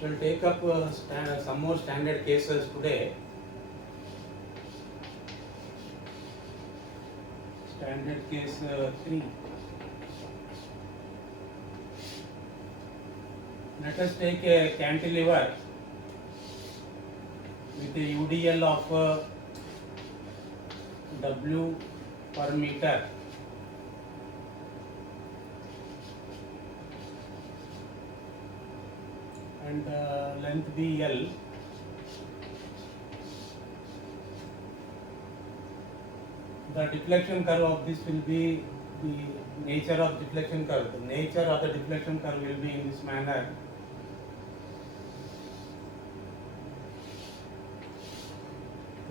shall take up some more standard cases today. Standard case 3. Let us take a cantilever with a UDL of W per meter. And length be L. The deflection curve of this will be the nature of deflection curve. The nature of the deflection curve will be in this manner.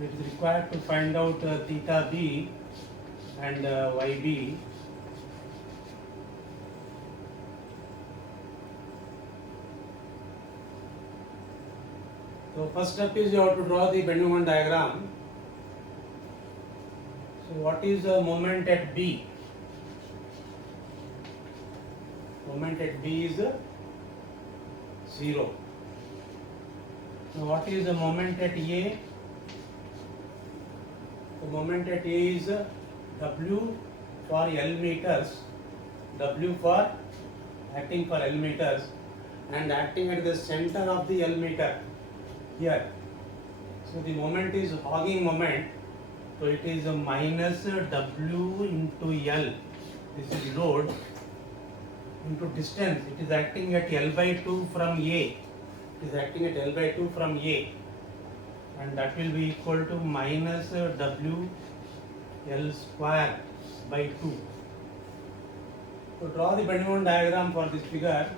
It is required to find out theta b and yb. So first step is you have to draw the bending moment diagram. So what is the moment at B? Moment at B is 0. So what is the moment at A? The moment at A is W for L meters, W for acting for L meters, and acting at the center of the L meter here. So the moment is hogging moment, so it is a minus W into L. This is load into distance. It is acting at L by 2 from A. It is acting at L by 2 from A, and that will be equal to minus W L square by 2. So draw the bending moment diagram for this figure.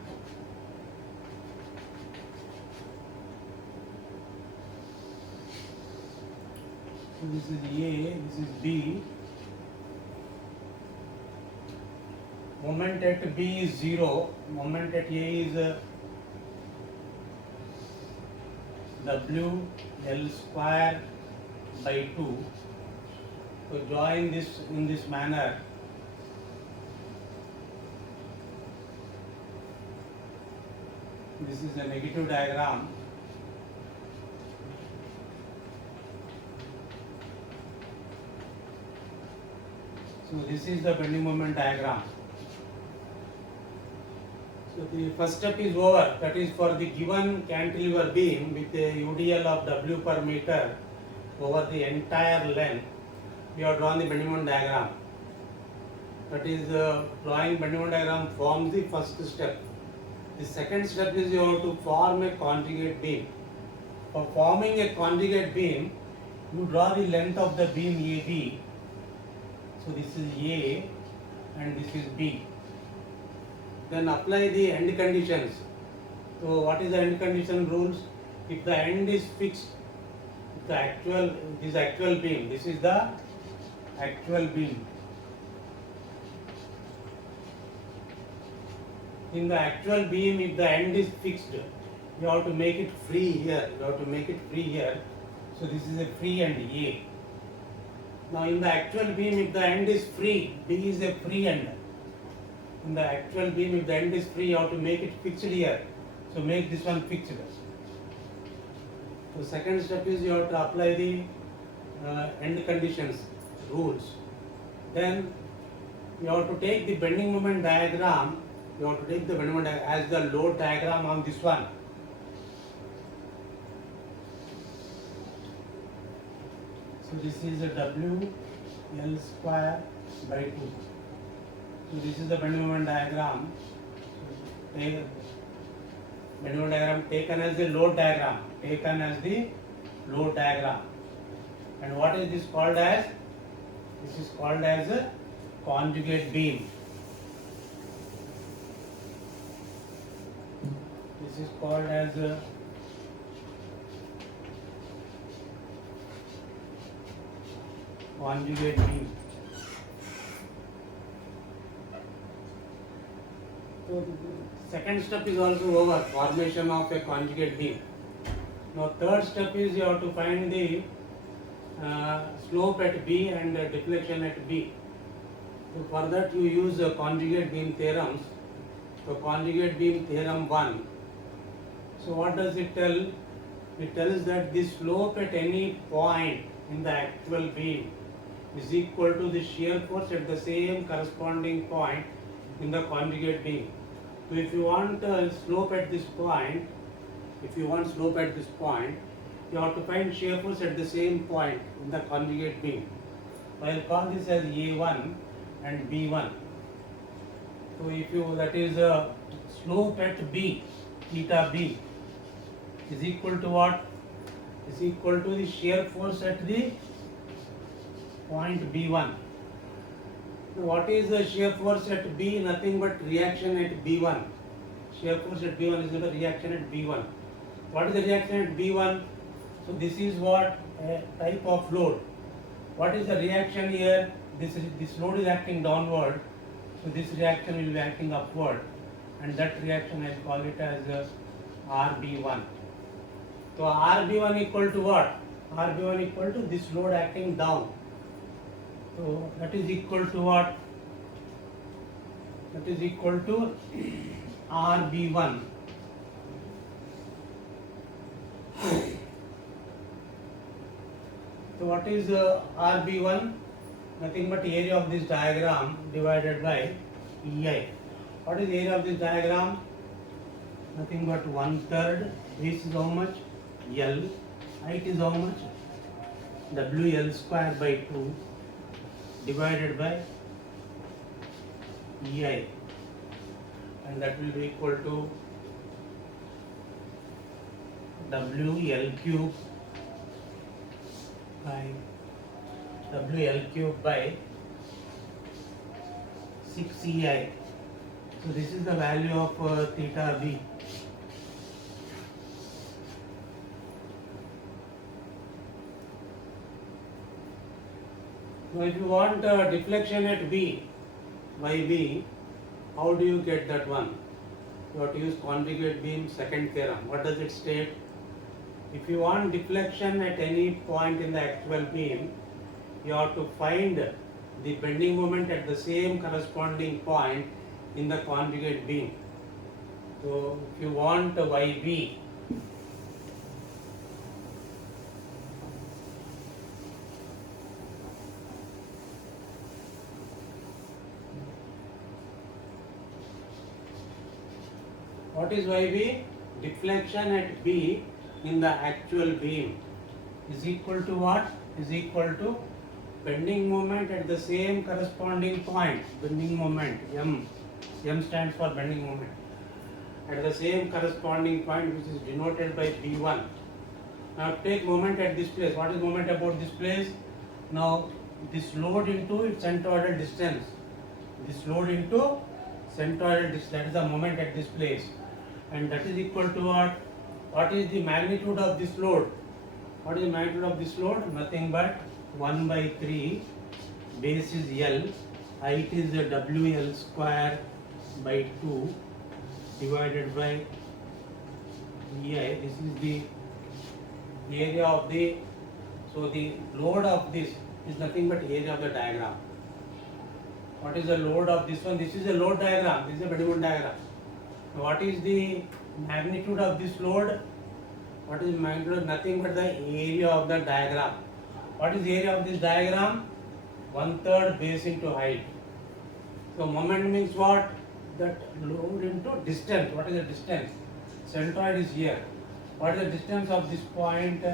So this is A, this is B. Moment at B is 0. Moment at A is W L square by 2. So drawing this in this manner. This is a negative diagram. So this is the bending moment diagram. So the first step is over. That is for the given cantilever beam with a UDL of W per meter over the entire length. We have drawn the bending moment diagram. That is drawing bending moment diagram forms the first step. The second step is you have to form a conjugate beam. For forming a conjugate beam, you draw the length of the beam AB. So this is A and this is B. Then apply the end conditions. So what is the end condition rules? If the end is fixed, if the actual beam, this is the actual beam. In the actual beam, if the end is fixed, you have to make it free here. You have to make it free here. So this is a free end A. Now in the actual beam, if the end is free, B is a free end. In the actual beam, if the end is free, you have to make it fixed here. So make this one fixed. So second step is you have to apply the end conditions rules. Then you have to take the bending moment diagram. You have to take the bending moment as the load diagram on this one. So this is a W L square by 2. So this is the bending moment diagram. Bending moment diagram taken as the load diagram. Taken as the load diagram. And what is this called as? This is called as a conjugate beam. This is called as a conjugate beam. So second step is also over, formation of a conjugate beam. Now third step is you have to find the slope at B and deflection at B. So for that you use conjugate beam theorems. So conjugate beam theorem 1. So So what does it tell? It tells that the slope at any point in the actual beam is equal to the shear force at the same corresponding point in the conjugate beam. So if you want slope at this point, you have to find shear force at the same point in the conjugate beam. So I will call this as A1 and B1. So if you, that is slope at B, theta B, is equal to what? Is equal to the shear force at the point B1. So what is the shear force at B? Nothing but reaction at B1. Shear force at B1 is the reaction at B1. What is the reaction at B1? So this is what a type of load. What is the reaction here? This load is acting downward, so this reaction will be acting upward, and that reaction I call it as RB1. So RB1 equal to what? RB1 equal to this load acting down. So that is equal to what? That is equal to RB1. So what is RB1? Nothing but area of this diagram divided by EI. What is the area of this diagram? Nothing but 1/3. This is how much? L. Height is how much? WL square by 2 divided by EI, and that will be equal to WL cube by 6 EI. So this is the value of theta B. Now if you want deflection at B, YB, how do you get that one? You have to use conjugate beam second theorem. What does it state? If you want deflection at any point in the actual beam, you have to find the bending moment at the same corresponding point in the conjugate beam. So if you want YB, what is YB? Deflection at B in the actual beam is equal to what? Is equal to bending moment at the same corresponding point. Bending moment, M. M stands for bending moment. At the same corresponding point, which is denoted by B1. Now take moment at this place. What is moment about this place? Now this load into its centroidal distance. This load into centroidal distance, that is the moment at this place. And that is equal to what? What is the magnitude of this load? What is the magnitude of this load? Nothing but 1 by 3, base is L, height is WL square by 2 divided by EI. This is the area of the, so the load of this is nothing but area of the diagram. What is the load of this one? This is a load diagram, this is a bending moment diagram. What is the magnitude of this load? What is the magnitude? Nothing but the area of the diagram. What is the area of this diagram? 1/3 base into height. So moment means what? That load into distance. What is the distance? Centroid is here. What is the distance of this point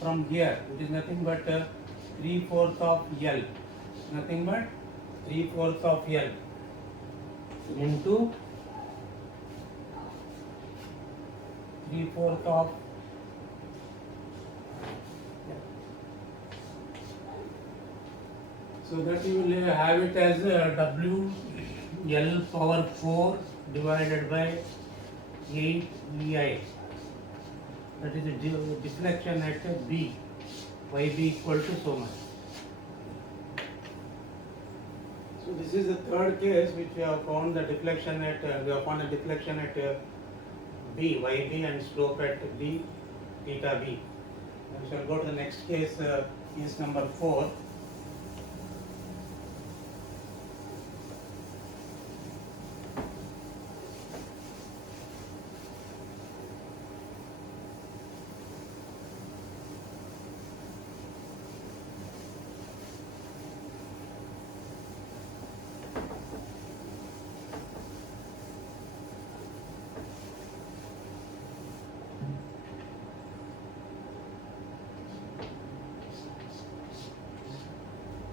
from here? It is nothing but 3/4 of L. Nothing but 3/4 of L into 3/4 of so that you will have it as W L power 4 divided by 8 EI. That is a deflection at B. YB equal to so much. So this is the third case which we have found the deflection at B, YB, and slope at B, theta B. We shall go to the next case, case number 4.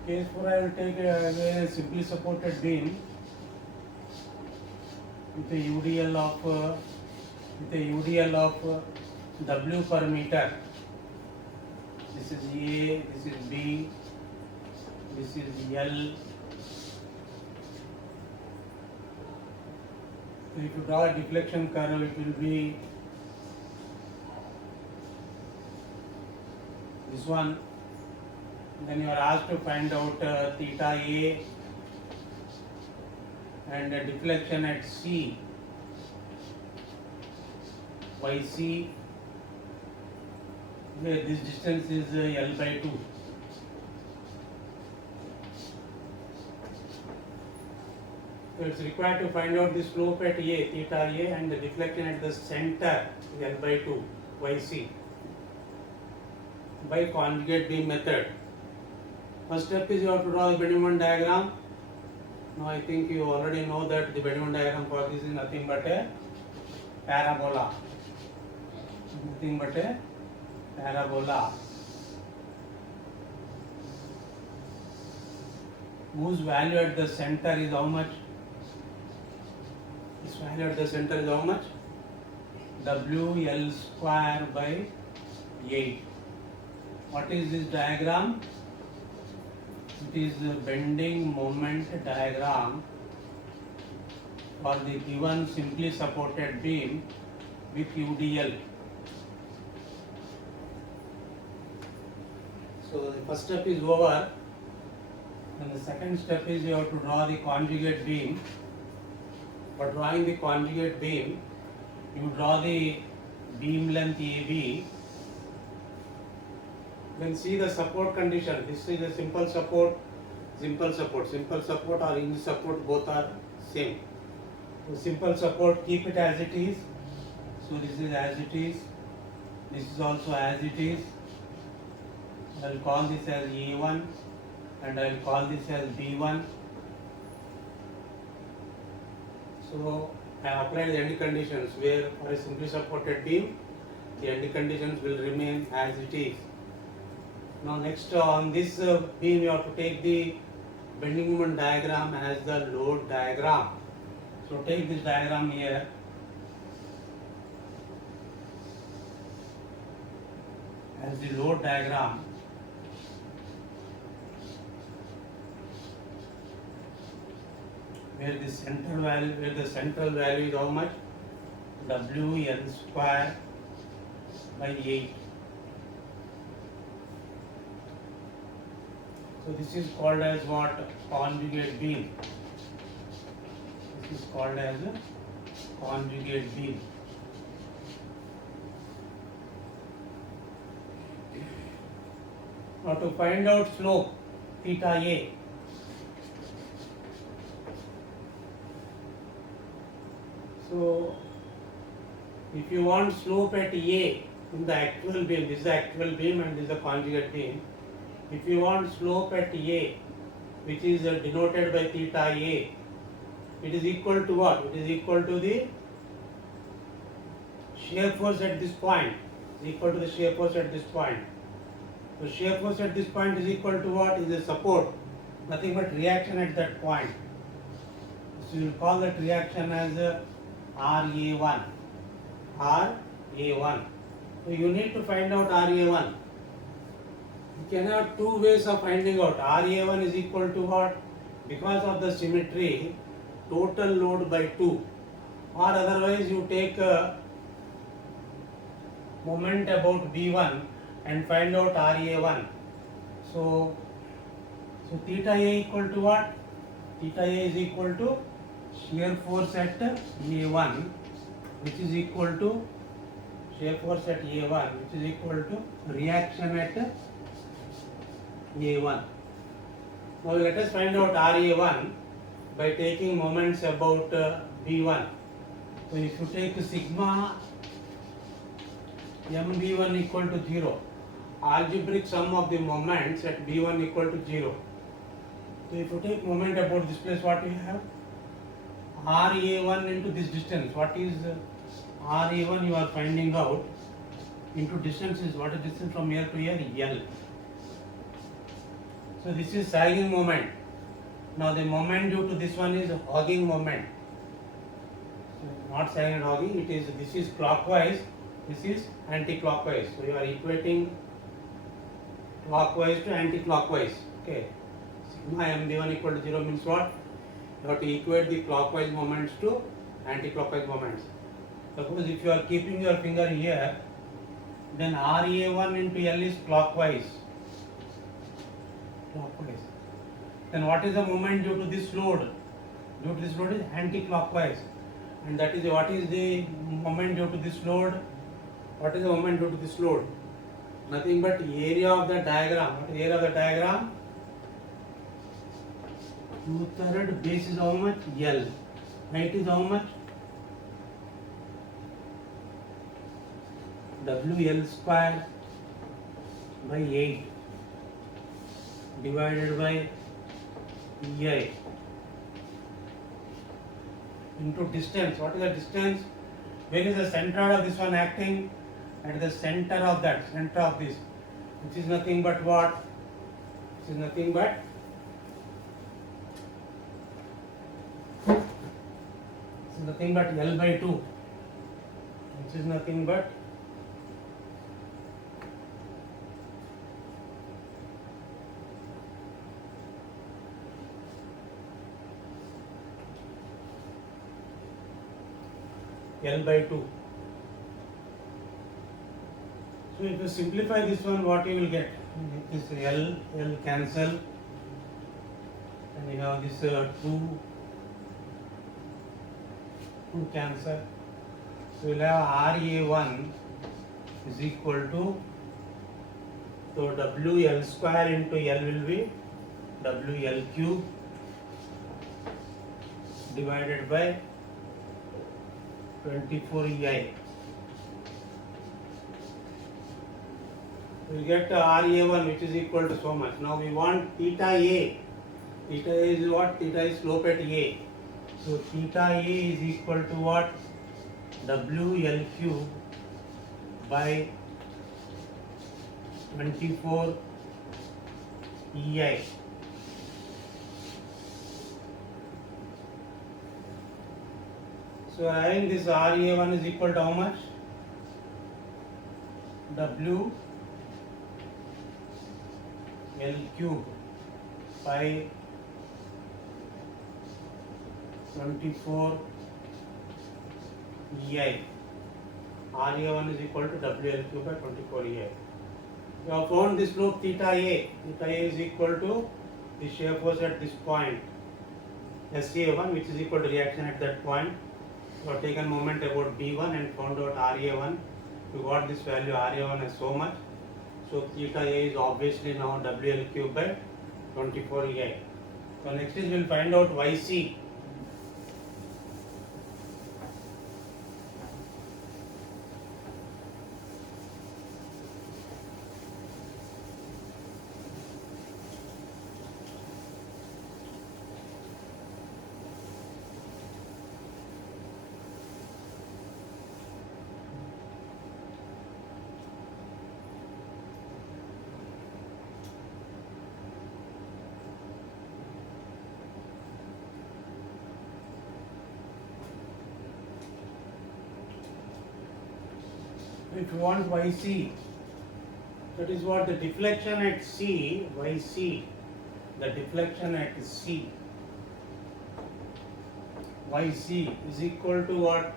Case 4 I will take again a simply supported beam with a UDL of W per meter. This is A, this is B, this is L. So if you draw a deflection curve, it will be this one. Then you are asked to find out theta A and a deflection at C, YC, where this distance is L by 2. So it's required to find out the slope at A, theta A, and the deflection at the center, L by 2, YC, by conjugate beam method. First step is you have to draw the bending moment diagram. Now I think you already know that the bending moment diagram for this is nothing but a parabola. Nothing but a parabola whose value at the center is how much? This value at the center is how much? WL square by 8. What is this diagram? It is the bending moment diagram for the given simply supported beam with UDL. So the first step is over, and the second step is you have to draw the conjugate beam. For drawing the conjugate beam, you draw the beam length AB. Then see the support condition. This is a simple support or hinge support, both are same. So simple support, keep it as it is. So this is as it is. This is also as it is. I will call this as A1 and I will call this as B1. So I apply the end conditions where for a simply supported beam, the end conditions will remain as it is. Now next on this beam you have to take the bending moment diagram as the load diagram. So take this diagram here. As the load diagram. Where the central value is how much? WL square by 8. So this is called as what? Conjugate beam. This is called as a conjugate beam. Now to find out slope, theta A. So if you want slope at A in the actual beam, this is the actual beam and this is the conjugate beam. If you want slope at A, which is denoted by theta A, it is equal to what? It is equal to the shear force at this point. It is equal to the shear force at this point. So shear force at this point is equal to what? Is a support, nothing but reaction at that point. So you will call that reaction as RA1. RA1. So you need to find out RA1. You can have two ways of finding out. RA1 is equal to what? Because of the symmetry, total load by 2. Or otherwise you take a moment about B1 and find out RA1. So theta A equal to what? Theta A is equal to shear force at A1, which is equal to shear force at A1, which is equal to reaction at A1. Now let us find out RA1 by taking moments about B1. So if you take sigma MB1 equal to 0, algebraic sum of the moments at B1 equal to 0. So if you take moment about this place, what we have? RA1 into this distance. What is RA1 you are finding out into distance is what is distance from here to here? L. So this is sagging moment. Now the moment due to this one is hogging moment. So not sagging and hogging. This is clockwise. This is anti-clockwise. So you are equating clockwise to anti-clockwise. Okay. Sigma md1 equal to 0 means what? You have to equate the clockwise moments to anti-clockwise moments. Suppose if you are keeping your finger here, then RA1 into L is clockwise. Then what is the moment due to this load? Due to this load is anti-clockwise. And that is what is the moment due to this load? What is the moment due to this load? Nothing but area of the diagram. What is the area of the diagram? 2/3 base is how much? L. Height is how much? WL square by 8 divided by EI into distance. What is the distance? Where is the center of this one acting? At the center of that, center of this, which is nothing but what? Which is nothing but L by 2, which is nothing but L by 2. So if you simplify this one, what you will get? This L cancel, and you have this 2 cancel. So you will have RA1 is equal to, so WL square into L will be WL cube divided by 24 EI. We will get RA1 which is equal to so much. Now we want theta A. Theta A is what? Theta is slope at A. So theta A is equal to what? WL cube by 24 EI. So having this RA1 is equal to how much? W L cube by 24 EI. RA1 is equal to WL cube by 24 EI. We have found this slope theta A. Theta A is equal to the shear force at this point, SA1, which is equal to reaction at that point. We have taken moment about B1 and found out RA1. We got this value RA1 as so much. So theta A is obviously now WL cube by 24 EI. So next is we will find out YC. If you want YC, that is what the deflection at C, YC, the deflection at C, YC is equal to what?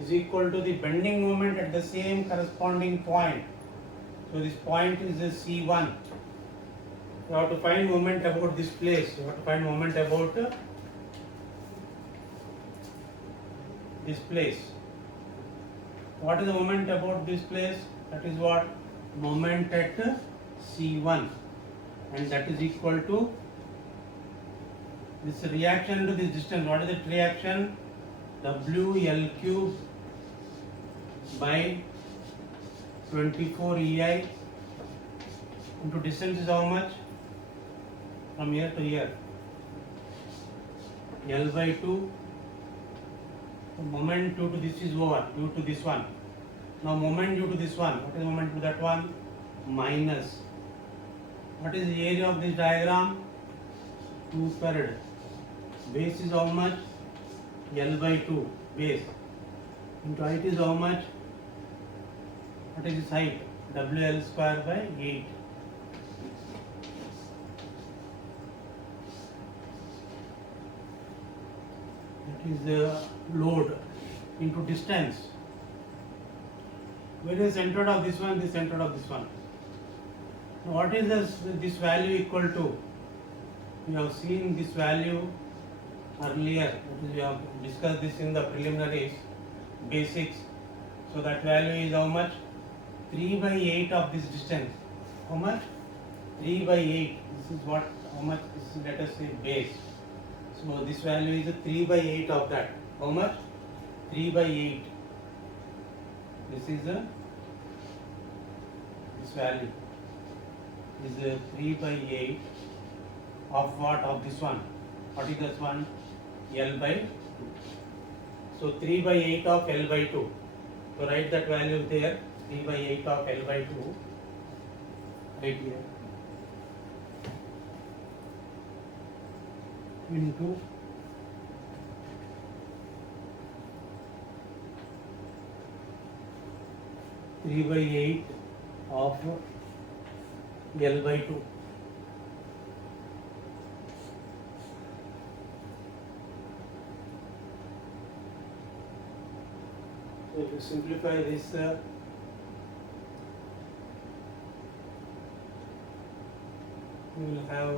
Is equal to the bending moment at the same corresponding point. So this point is the C1. You have to find moment about this place. You have to find moment about this place. What is the moment about this place? That is what? Moment at C1, and that is equal to this reaction to this distance. What is the reaction? WL cube by 24 EI into distance is how much? From here to here. L by 2. The moment due to this is over, due to this one. Now moment due to this one. What is the moment to that one? Minus. What is the area of this diagram? 2/3. Base is how much? L by 2 base. Into height is how much? What is its height? WL square by 8. That is the load into distance. Where is the center of this one? The center of this one. Now what is this value equal to? We have seen this value earlier. We have discussed this in the preliminaries, basics. So that value is how much? 3/8 of this distance. How much? 3/8. This is what? How much? This is, let us say, base. So this value is 3/8 of that. How much? 3/8. This is this value is 3/8 of what? Of this one. What is this one? L by 2. So 3/8 of L by 2. So write that value there. 3/8 of L by 2. Right here. Into 3/8 of L by 2. So if you simplify this, we will have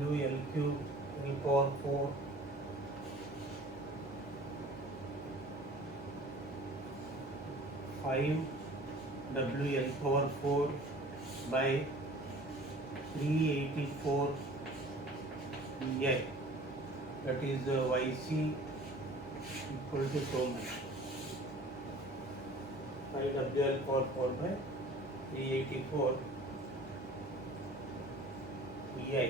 WL cube L power 4 5 WL power 4 by 384 EI. That is YC equal to so much. 5 WL power 4 by 384 EI.